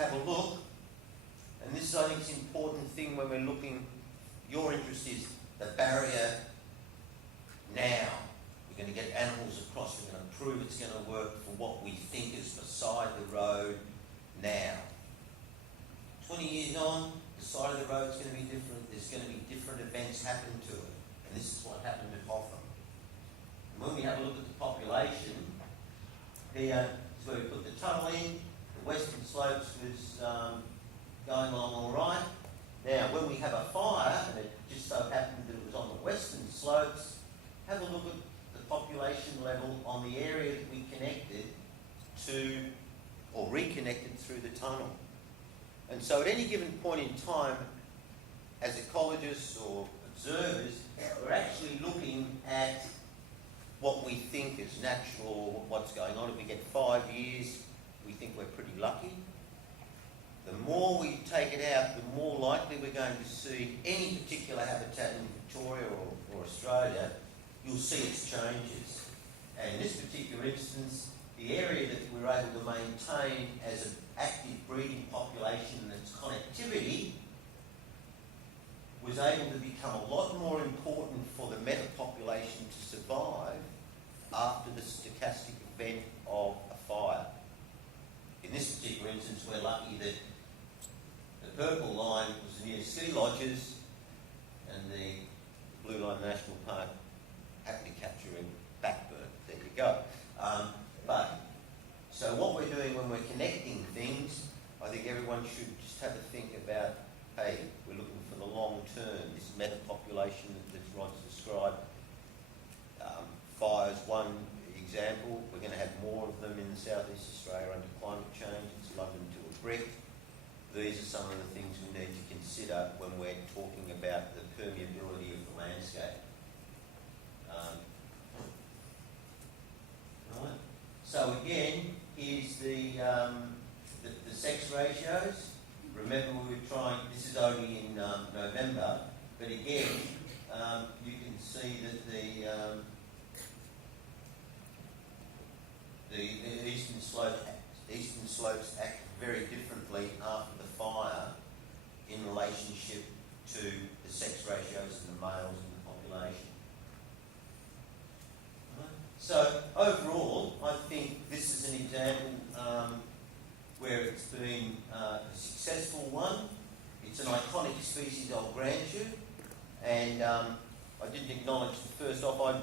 have a look, and this is, I think, is an important thing when we're looking, your interest is the barrier now. We're going to get animals across, we're going to prove it's going to work for what we think is beside the road now. 20 years on, the side of the road is going to be different, there's going to be different events happen to it, and this is what happened at Hotham. And when we have a look at the population, here is where we put the tunnel in. The western slopes was going along all right. Now, when we have a fire, and it just so happened that it was on the western slopes, have a look at the population level on the area that we connected to, or reconnected through the tunnel. And so at any given point in time, as ecologists or observers, we're actually looking at what we think is natural, what's going on. If we get 5 years, we think we're pretty lucky. The more we take it out, the more likely we're going to see any particular habitat in Victoria or Australia, you'll see its changes. And in this particular instance, the area that we were able to maintain as an active breeding population and its connectivity was able to become a lot more important for the metapopulation to survive after the stochastic event of a fire. In this particular instance, we're lucky that the purple line was near ski lodges and the blue line National Park happened to capture a backburn. There you go. So what we're doing when we're connecting things, I think everyone should just have a think about, hey, we're looking for the long term, this metapopulation that Rod's described. Fire's one example. We're going to have more of them in the southeast Australia under climate change. It's London to a brick. These are some of the things we need to consider when we're talking about the permeability of the landscape. Right. So again, here's the sex ratios. Remember we were trying, this is only in November, but again, you can see that the eastern slopes act very differently after the fire in relationship to the sex ratios of the males in the population. So overall, I think this is an example where it's been a successful one. It's an iconic species, I'll grant you, and I didn't acknowledge the first off,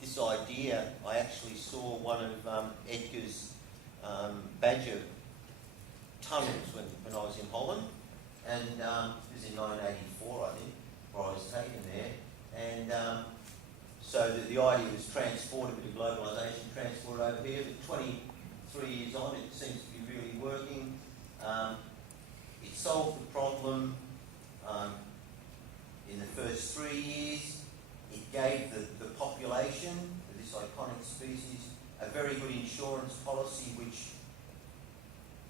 this idea, I actually saw one of Edgar's badger tunnels when I was in Holland, and it was in 1984, I think, where I was taken there, and so the idea was transport, a bit of globalisation, transport over here, but 23 years on it seems to be really working. It solved the problem in the first 3 years. It gave the population of this iconic species a very good insurance policy, which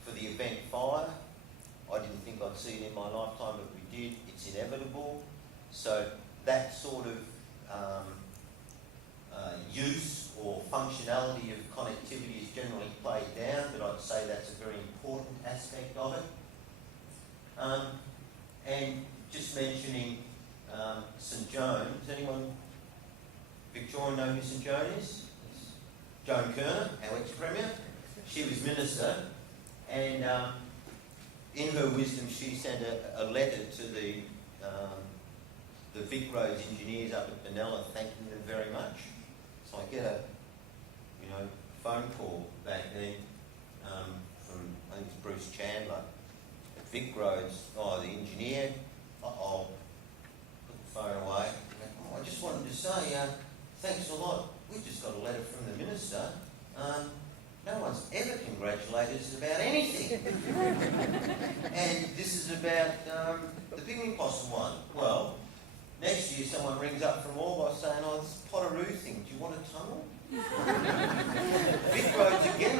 for the event fire, I didn't think I'd see it in my lifetime, but we did. It's inevitable. So that sort of use or functionality of connectivity is generally played down, but I'd say that's a very important aspect of it. And just mentioning St Joan, does anyone Victorian know who St Joan is? Joan Kerner, our ex-premier. She was minister, and in her wisdom she sent a letter to the Vic Roads engineers up at Benalla thanking them very much. So I get a phone call back then from, I think it's Bruce Chandler at Vic Roads. Oh, the engineer, I'll put the phone away. I just wanted to say, thanks a lot. We just got a letter from the minister. No one's ever congratulated us about anything. And this is about the Pygmy-possum one. Well, next year someone rings up from Orbost saying, oh, this Potteroo thing, do you want a tunnel? Vic Roads again,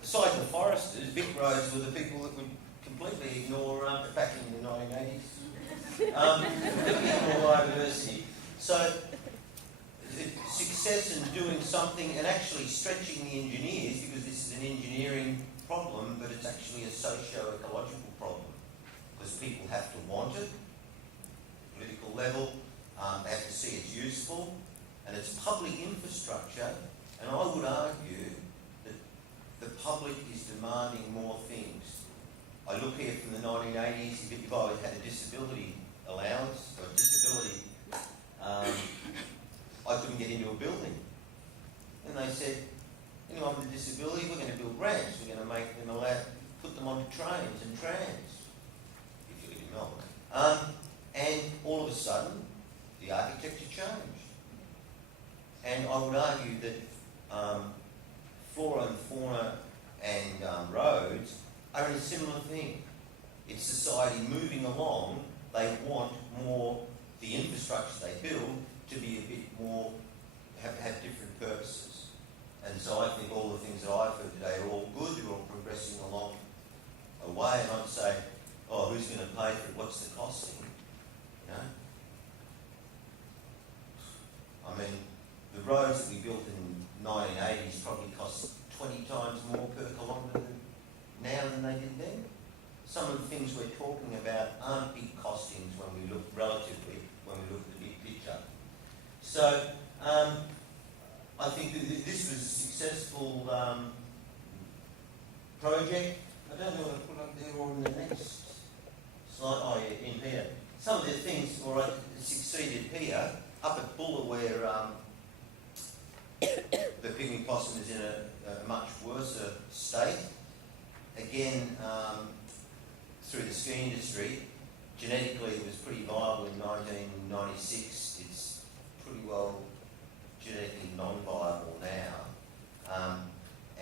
besides the foresters, Vic Roads were the people that would completely ignore, back in the 1980s, completely ignore biodiversity. So, success in doing something and actually stretching the engineers, because this is an engineering problem, socio-ecological problem, because people have to want it, political level, they have to see it's useful, and it's public infrastructure, and I would argue that the public is demanding more things. I look here from the 1980s, if I had a disability allowance or a disability, I couldn't get into a building. And they said, anyone with a disability, we're going to build ramps, we're going to make them put them onto trains and trams, if you live in Melbourne. And all of a sudden, the architecture changed. And I would argue that flora and fauna and roads are in a similar thing. It's society moving along. They want more, the infrastructure they build to be a bit more, have different purposes. And so I think all the things that I've heard today are all good, they're all progressing along a way, and I'd say, oh, who's going to pay for it? What's the costing? You know? I mean, the roads that we built in the 1980s probably cost 20 times more per kilometre now than they did then. Some of the things we're talking about aren't big costings when we look relatively, when we look at the big picture. So I think that this was a successful project. I don't know what I put up there on the next slide. Oh, yeah, in here. Some of the things succeeded here. Up at Bulla, where the pygmy-possum is in a much worse state. Again, through the ski industry, genetically it was pretty viable in 1996. It's pretty well genetically non-viable now.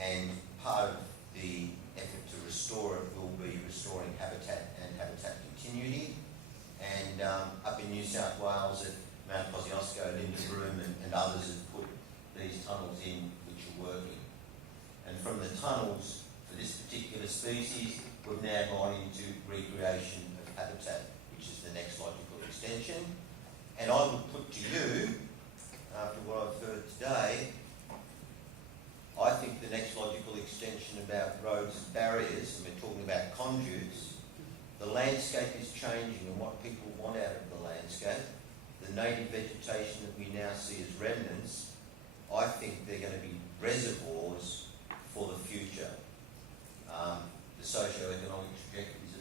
And part of the effort to restore it will be restoring habitat and habitat continuity. And up in New South Wales at Mount Hotham, and others have put these tunnels in which are working. And from the tunnels for this particular species, we've now gone into recreation of habitat, which is the next logical extension. And I would put to you, after what I've heard today, I think the next logical extension about roads and barriers, and we're talking about conduits, the landscape is changing and what people want out of the landscape, the native vegetation that we now see as remnants, I think they're going to be reservoirs